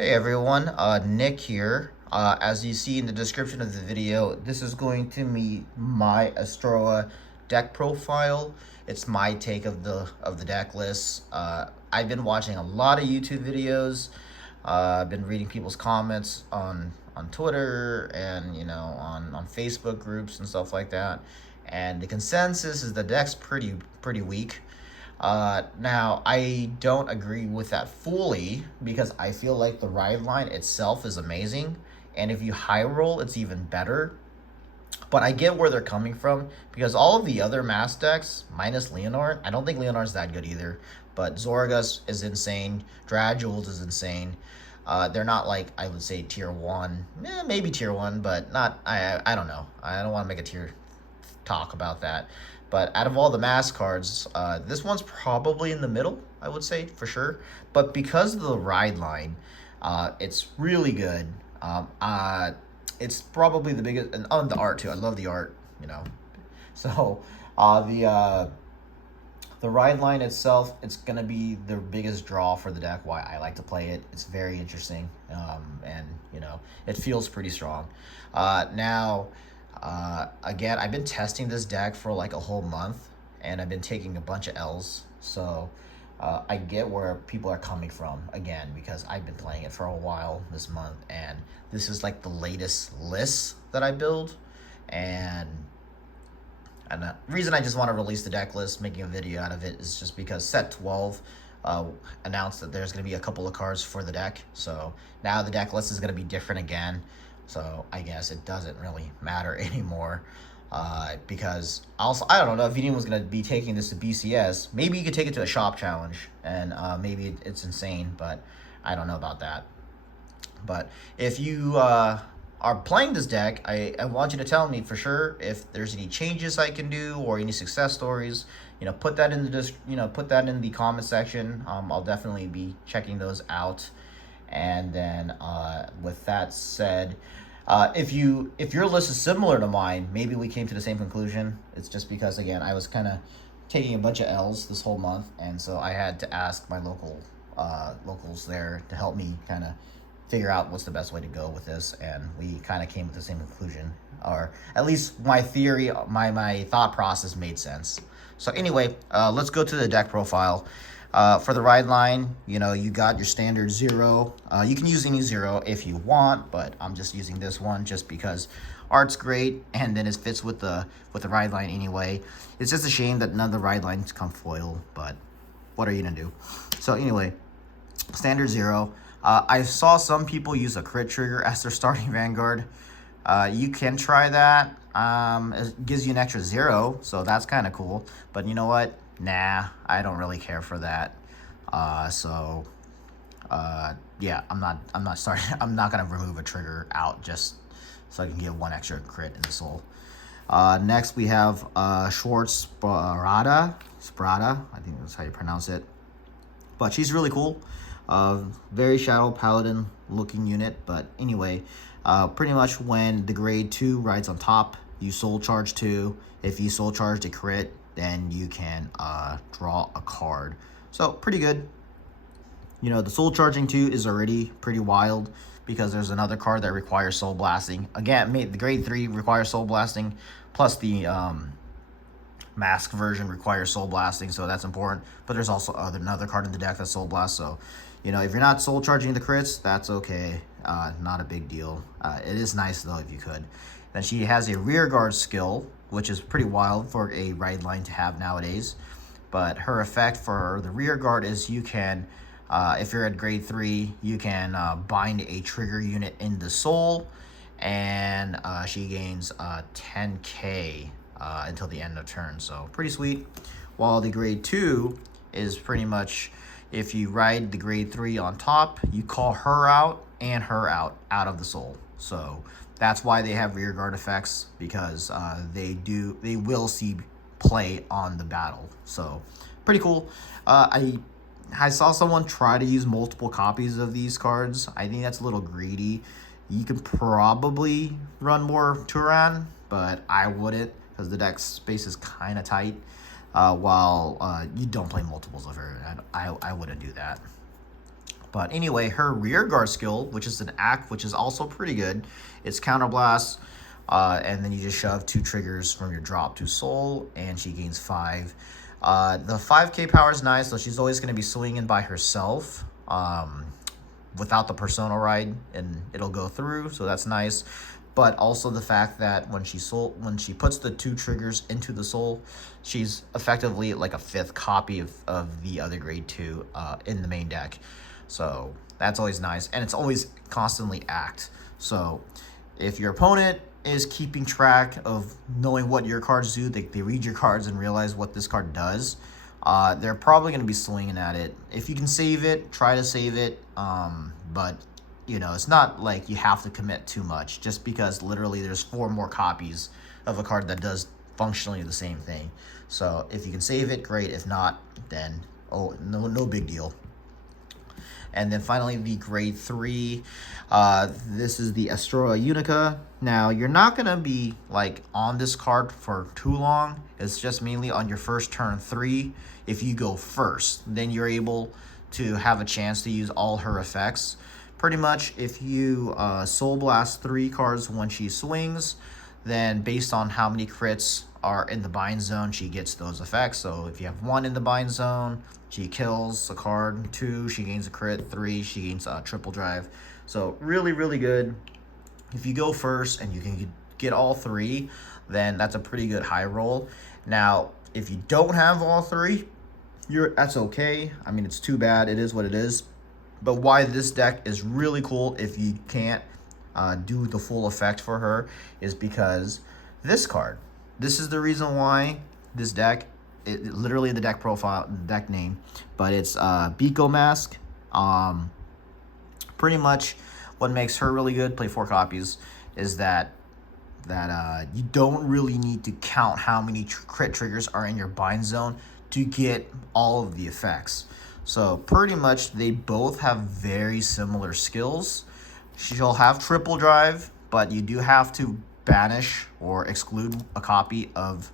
Hey everyone, Nick here. As you see in the description of the video, this is going to be my Astroea deck profile. It's my take of the deck list. I've been watching a lot of YouTube videos. I've been reading people's comments on Twitter and on Facebook groups and stuff like that. And the consensus is the deck's pretty weak. Now, I don't agree with that fully because I feel like the ride line itself is amazing, and if you high roll, it's even better. But I get where they're coming from because all of the other mass decks, minus Leonard, I don't think Leonard's that good either. But Zorgus is insane, Dradules is insane. They're not like I would say tier one, maybe tier one, but not. I don't know. I don't want to make a tier talk about that. But out of all the mass cards, this one's probably in the middle, I would say, for sure. But because of the ride line, it's really good. It's probably the biggest, and the art too. I love the art. So the ride line itself, it's gonna be the biggest draw for the deck. Why I like to play it. It's very interesting, and it feels pretty strong. Now. Again, I've been testing this deck for like a whole month, and I've been taking a bunch of L's. So I get where people are coming from again because I've been playing it for a while this month, and this is like the latest list that I build, and the reason I just want to release the deck list, making a video out of it, is just because set 12 announced that there's going to be a couple of cards for the deck. So now the deck list is going to be different again. So I guess it doesn't really matter anymore because also I don't know if anyone was going to be taking this to BCS. Maybe you could take it to a shop challenge and maybe it's insane, but I don't know about that. But if you are playing this deck, I want you to tell me for sure if there's any changes I can do or any success stories. Put that in the comment section. I'll definitely be checking those out. And then with that said, if your list is similar to mine, maybe we came to the same conclusion. It's just because again I was kind of taking a bunch of L's this whole month, and so I had to ask my locals there to help me kind of figure out what's the best way to go with this, and we kind of came to the same conclusion, or at least my theory, my thought process made sense. So anyway, let's go to the deck profile. For the ride line, you got your standard 0. You can use any 0 if you want, but I'm just using this one just because art's great, and then it fits with the ride line anyway. It's just a shame that none of the ride lines come foil, but what are you gonna do? So anyway, standard 0. I saw some people use a crit trigger as their starting Vanguard. You can try that. It gives you an extra 0, so that's kind of cool. But you know what? Nah, I don't really care for that. Yeah, I'm not starting. I'm not gonna remove a trigger out just so I can get one extra crit in the soul. Next we have Schwartz Sprada, I think that's how you pronounce it. But she's really cool. Very Shadow Paladin looking unit. But anyway, pretty much when the grade 2 rides on top, you soul charge 2. If you soul charge a crit, then you can draw a card. So pretty good. The soul charging 2 is already pretty wild because there's another card that requires soul blasting. Again, the grade 3 requires soul blasting, plus the mask version requires soul blasting, so that's important. But there's also another card in the deck that's soul blast. So if you're not soul charging the crits, that's okay. Not a big deal. It is nice though if you could. Then she has a rear guard skill, which is pretty wild for a ride line to have nowadays. But her effect for the rear guard is you can, if you're at grade 3, you can bind a trigger unit in the soul, and she gains 10k until the end of turn. So pretty sweet. While the grade 2 is pretty much, if you ride the grade 3 on top, you call her out and her out of the soul. So that's why they have rear guard effects, because they will see play on the battle. So pretty cool. I saw someone try to use multiple copies of these cards. I think that's a little greedy. You can probably run more Turan, but I wouldn't because the deck space is kind of tight. While you don't play multiples of her, I wouldn't do that. But anyway, her rear guard skill, which is an act, which is also pretty good, it's counterblast, and then you just shove 2 triggers from your drop to soul, and she gains 5. The 5k power is nice, so she's always going to be swinging by herself without the persona ride, and it'll go through, so that's nice. But also the fact that when she puts the 2 triggers into the soul, she's effectively like a 5th copy of the other grade 2 in the main deck. So that's always nice, and it's always constantly act. So if your opponent is keeping track of knowing what your cards do, they read your cards and realize what this card does, they're probably going to be swinging at it. If you can save it, try to save it, but you know, it's not like you have to commit too much, just because literally there's 4 more copies of a card that does functionally the same thing. So if you can save it, great. If not, then no big deal. And then finally, the grade 3. This is the Astroea Unica. Now, you're not going to be like on this card for too long. It's just mainly on your first turn 3. If you go first, then you're able to have a chance to use all her effects. Pretty much, if you Soul Blast 3 cards when she swings, then based on how many crits are in the bind zone, she gets those effects. So if you have 1 in the bind zone, she kills a card. 2, she gains a crit. 3, she gains a triple drive. So really, really good. If you go first and you can get all 3, then that's a pretty good high roll. Now, if you don't have all 3, that's okay. I mean, it's too bad. It is what it is. But why this deck is really cool if you can't do the full effect for her is because this card. This is the reason why this deck, literally the deck profile, deck name, but it's Biko Mask. Pretty much what makes her really good, play 4 copies, is that you don't really need to count how many crit triggers are in your bind zone to get all of the effects. So pretty much they both have very similar skills. She'll have triple drive, but you do have to banish or exclude a copy of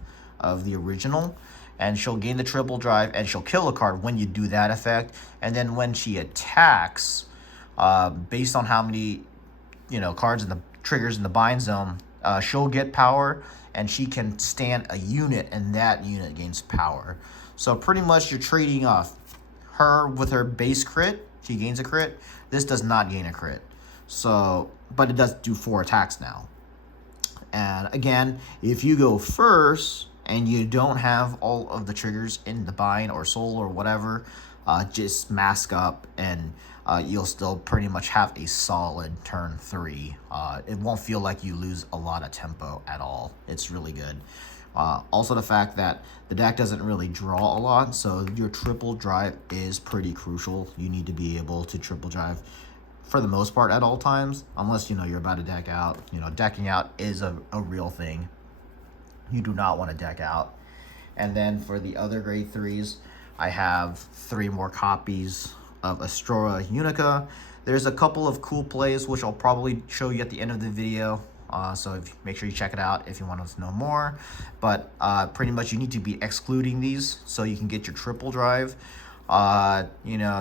the original, and she'll gain the triple drive and she'll kill a card when you do that effect. And then when she attacks, based on how many cards in the triggers in the bind zone, she'll get power, and she can stand a unit, and that unit gains power. So pretty much you're trading off her with her base crit. She gains a crit. This does not gain a crit. So, but it does do 4 attacks now. And again, if you go first and you don't have all of the triggers in the bind or soul or whatever, just mask up, and you'll still pretty much have a solid turn 3. It won't feel like you lose a lot of tempo at all. It's really good. Also the fact that the deck doesn't really draw a lot, so your triple drive is pretty crucial. You need to be able to triple drive for the most part at all times, unless you're about to deck out. Decking out is a real thing. You do not want to deck out. And then for the other grade 3s, I have 3 more copies of Astroea Unica. There's a couple of cool plays which I'll probably show you at the end of the video. So make sure you check it out if you want to know more. But pretty much you need to be excluding these so you can get your triple drive.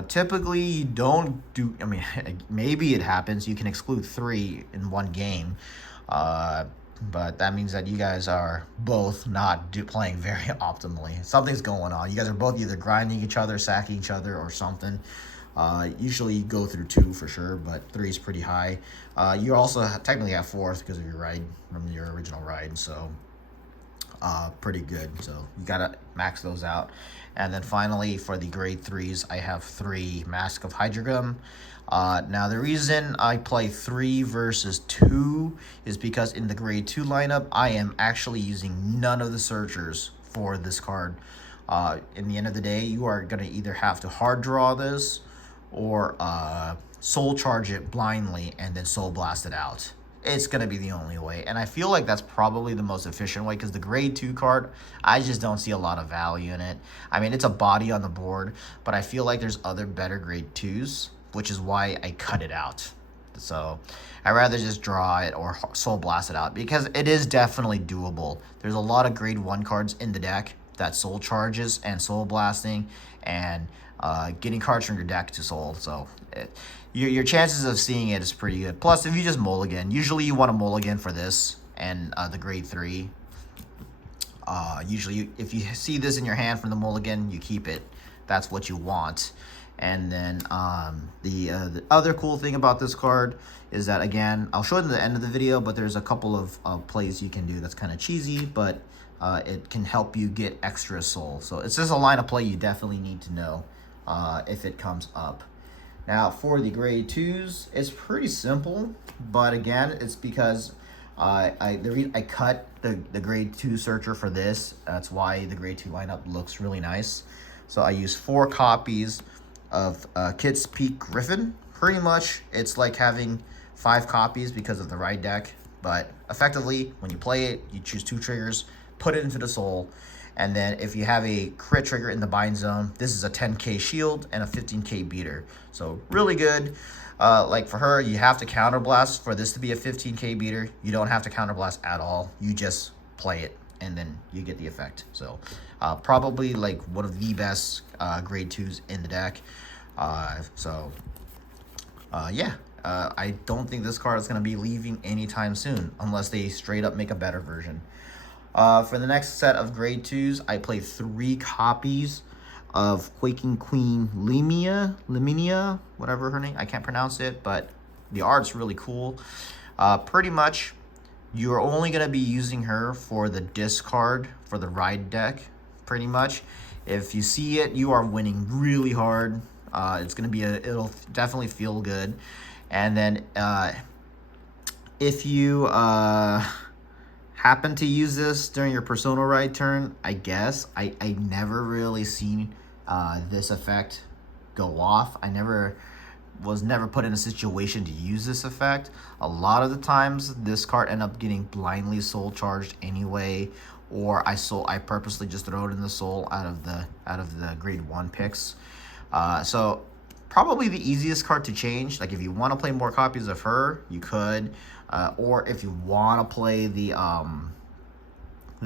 Typically you don't do, maybe it happens, you can exclude 3 in one game. But that means that you guys are both not playing very optimally. Something's going on. You guys are both either grinding each other, sacking each other, or something. Usually you go through 2 for sure, but 3 is pretty high. You also technically have 4th because of your ride from your original ride, so pretty good. So you gotta max those out. And then finally for the grade 3s, I have 3 Mask of Hydrogum. Now the reason I play 3 versus 2 is because in the grade 2 lineup, I am actually using none of the searchers for this card. In the end of the day, you are gonna either have to hard draw this or soul charge it blindly and then soul blast it out. It's going to be the only way. And I feel like that's probably the most efficient way, because the grade 2 card, I just don't see a lot of value in it. I mean, it's a body on the board, but I feel like there's other better grade 2s, which is why I cut it out. So I'd rather just draw it or soul blast it out, because it is definitely doable. There's a lot of grade 1 cards in the deck that soul charges and soul blasting, and getting cards from your deck to soul. So your chances of seeing it is pretty good. Plus, if you just mulligan, usually you want to mulligan for this and the grade 3. Usually, if you see this in your hand from the mulligan, you keep it. That's what you want. And then the other cool thing about this card is that, again, I'll show it at the end of the video, but there's a couple of plays you can do that's kind of cheesy, but it can help you get extra soul. So it's just a line of play you definitely need to know if it comes up. Now, for the grade 2s, it's pretty simple, but again, it's because I cut the grade 2 searcher for this. That's why the grade 2 lineup looks really nice. So I use 4 copies of Kit's Peak Griffin. Pretty much, it's like having 5 copies because of the ride deck. But effectively, when you play it, you choose 2 triggers, put it into the soul, and then if you have a crit trigger in the bind zone, this is a 10k shield and a 15k beater. So really good. Like for her, you have to counterblast for this to be a 15k beater. You don't have to counterblast at all. You just play it and then you get the effect. So probably like one of the best grade 2s in the deck. Yeah, I don't think this card is going to be leaving anytime soon unless they straight up make a better version. For the next set of grade 2s, I play 3 copies of Quaking Queen Liminia, whatever her name, I can't pronounce it, but the art's really cool. Pretty much, you're only going to be using her for the discard for the ride deck, pretty much. If you see it, you are winning really hard. It's going to be it'll definitely feel good. And then if you happen to use this during your Persona ride turn, I guess, I never really seen this effect go off. I was never put in a situation to use this effect. A lot of the times this card end up getting blindly soul charged anyway, or I purposely just throw it in the soul out of the grade 1 picks. So probably the easiest card to change. Like if you want to play more copies of her, you could, or if you want to play the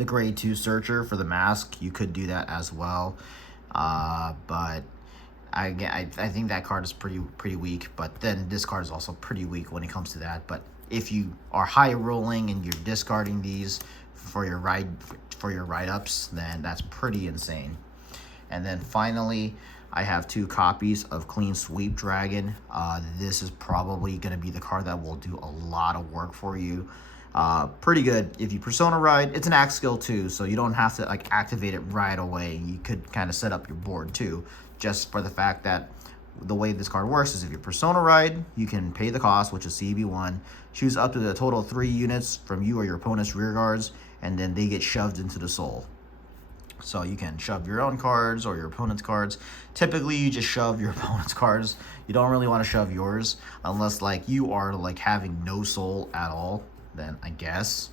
grade 2 searcher for the mask, you could do that as well. But I think that card is pretty weak. But then this card is also pretty weak when it comes to that. But if you are high rolling and you're discarding these for your ride ups, then that's pretty insane. And then finally, I have 2 copies of Clean Sweep Dragon. This is probably going to be the card that will do a lot of work for you. Pretty good. If you Persona ride, it's an act skill too, so you don't have to like activate it right away. You could kind of set up your board too, just for the fact that the way this card works is if you Persona ride, you can pay the cost, which is CB1, choose up to the total of 3 units from you or your opponent's rear guards, and then they get shoved into the soul. So you can shove your own cards or your opponent's cards. Typically, you just shove your opponent's cards. You don't really want to shove yours unless like you are like having no soul at all. Then I guess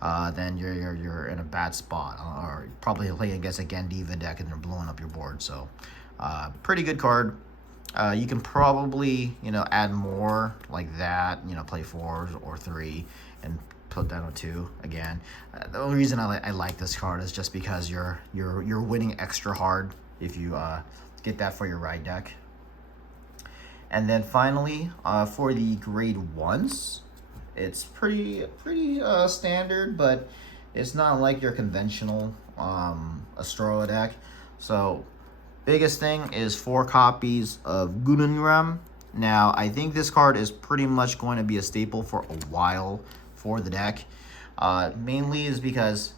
then you're in a bad spot, or probably playing against a Gandiva deck and they're blowing up your board. So pretty good card. You can probably add more like that. Play 4 or 3 and put down a 2 again. The only reason I like this card is just because you're winning extra hard if you get that for your ride deck. And then finally, for the grade 1s, it's pretty standard, but it's not like your conventional Astroea deck. So biggest thing is 4 copies of Gununram. Now I think this card is pretty much going to be a staple for a while for the deck. Mainly is because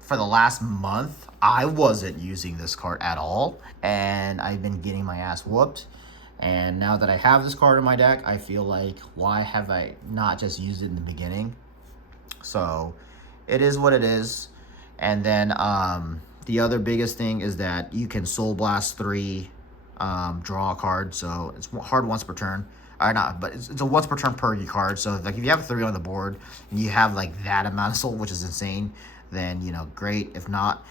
for the last month I wasn't using this card at all, and I've been getting my ass whooped. And now that I have this card in my deck, I feel like, why have I not just used it in the beginning? So it is what it is. And then the other biggest thing is that you can Soul Blast 3, draw a card. So it's hard once per turn. Or not, but it's a once per turn per card. So like if you have 3 on the board and you have like that amount of soul, which is insane, then great. If not,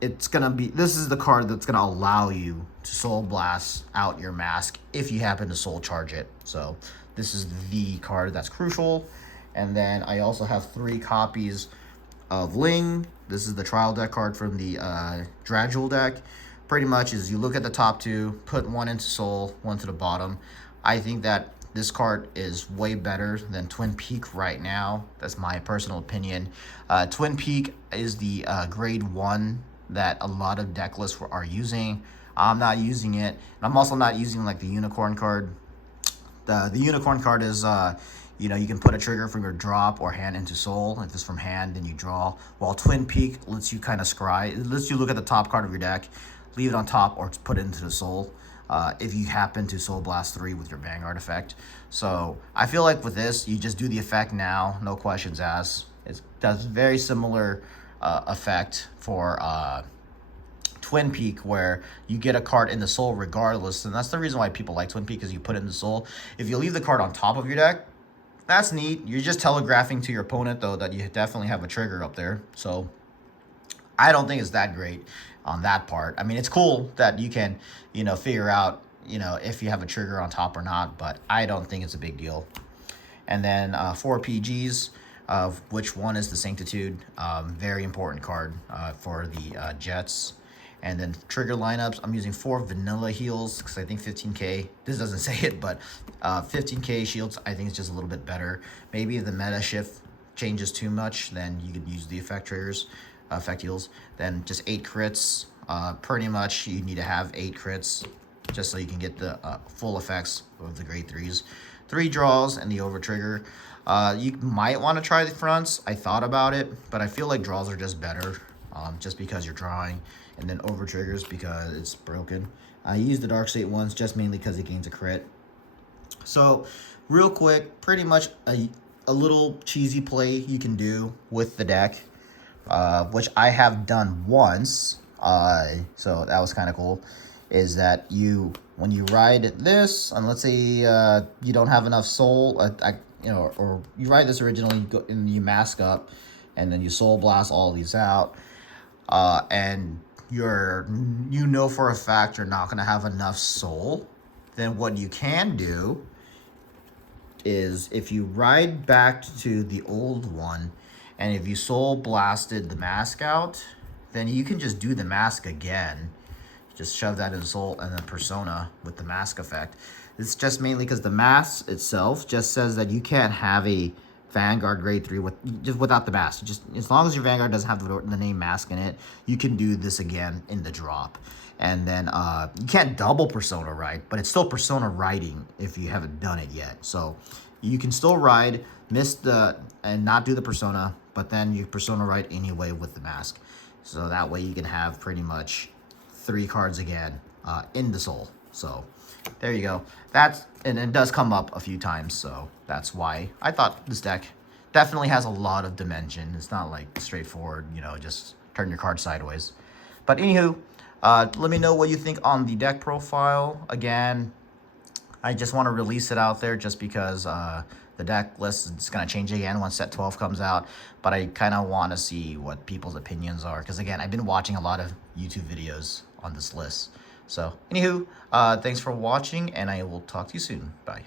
it's gonna be, this is the card that's gonna allow you to Soul Blast out your mask if you happen to soul charge it. So this is the card that's crucial. And then I also have 3 copies of Ling. This is the trial deck card from the Dragul deck. pretty much is you look at the top two, put one into Soul, one to the bottom. I think that this card is way better than Twin Peak right now. That's my personal opinion. Twin Peak is the grade 1 that a lot of deck lists are using. I'm not using it. And I'm also not using like the Unicorn card. The Unicorn card is, you know, you can put a trigger from your drop or hand into Soul. If it's from hand, then you draw. While Twin Peak lets you kind of scry. It lets you look at the top card of your deck, leave it on top, or put it into the Soul. If you happen to Soul Blast 3 with your Vanguard effect. So I feel like with this, you just do the effect now, no questions asked. It does very similar effect for Twin Peak, where you get a card in the Soul regardless. And that's the reason why people like Twin Peak, is you put it in the Soul. If you leave the card on top of your deck, that's neat. You're just telegraphing to your opponent, though, that you definitely have a trigger up there. So I don't think it's that great on that part. I mean, it's cool that you can, you know, figure out, you know, if you have a trigger on top or not, but I don't think it's a big deal. And then 4 PGs, of which one is the Sanctitude. Very important card for the Jets. And then trigger lineups, I'm using 4 vanilla heals because I think 15k, this doesn't say it, but 15k shields I think is just a little bit better. Maybe if the meta shift changes too much, then you could use the effect triggers. Effect heals, then just 8 crits. Pretty much you need to have 8 crits just so you can get the full effects of the grade 3s. 3 draws and the over trigger. You might want to try the fronts. I thought about it, but I feel like draws are just better, just because you're drawing, and then over triggers because it's broken. I use the Dark State ones just mainly because it gains a crit. So real quick, pretty much a little cheesy play you can do with the deck. Which I have done once, so that was kind of cool, is that when you ride this, and let's say you don't have enough Soul, you know, or you ride this originally, and you mask up, and then you Soul Blast all these out, and you know for a fact you're not going to have enough Soul, then what you can do is if you ride back to the old one, and if you Soul Blasted the mask out, then you can just do the mask again. Just shove that in Soul and then Persona with the mask effect. It's just mainly because the mask itself just says that you can't have a Vanguard grade 3 without the mask. Just as long as your Vanguard doesn't have the name mask in it, you can do this again in the drop. And then you can't double Persona ride, but it's still Persona riding if you haven't done it yet. So you can still ride, and not do the Persona, but then you Persona ride anyway with the mask. So that way you can have pretty much 3 cards again in the Soul. So there you go. And it does come up a few times, so that's why I thought this deck definitely has a lot of dimension. It's not like straightforward, you know, just turn your card sideways. But anywho, let me know what you think on the deck profile. Again, I just want to release it out there just because the deck list is going to change again once set 12 comes out. But I kind of want to see what people's opinions are. Because again, I've been watching a lot of YouTube videos on this list. So anywho, thanks for watching, and I will talk to you soon. Bye.